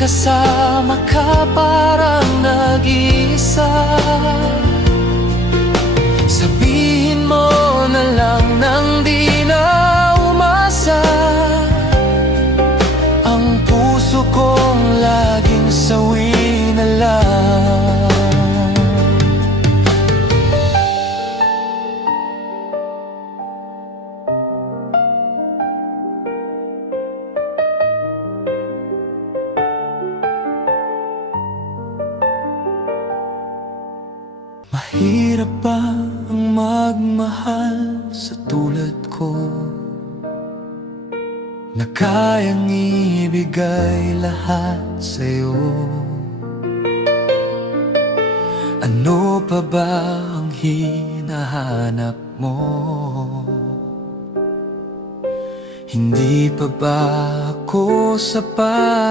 kasama ka parang nag-iisa. Sabihin mo na lang nang di na umasa. Ang puso kong laging sawi na lang. Mahirap ba ang magmahal sa tulad ko, na kayang ibigay lahat sa'yo? Ano pa ba ang hinahanap mo? Hindi pa ba ako sapat?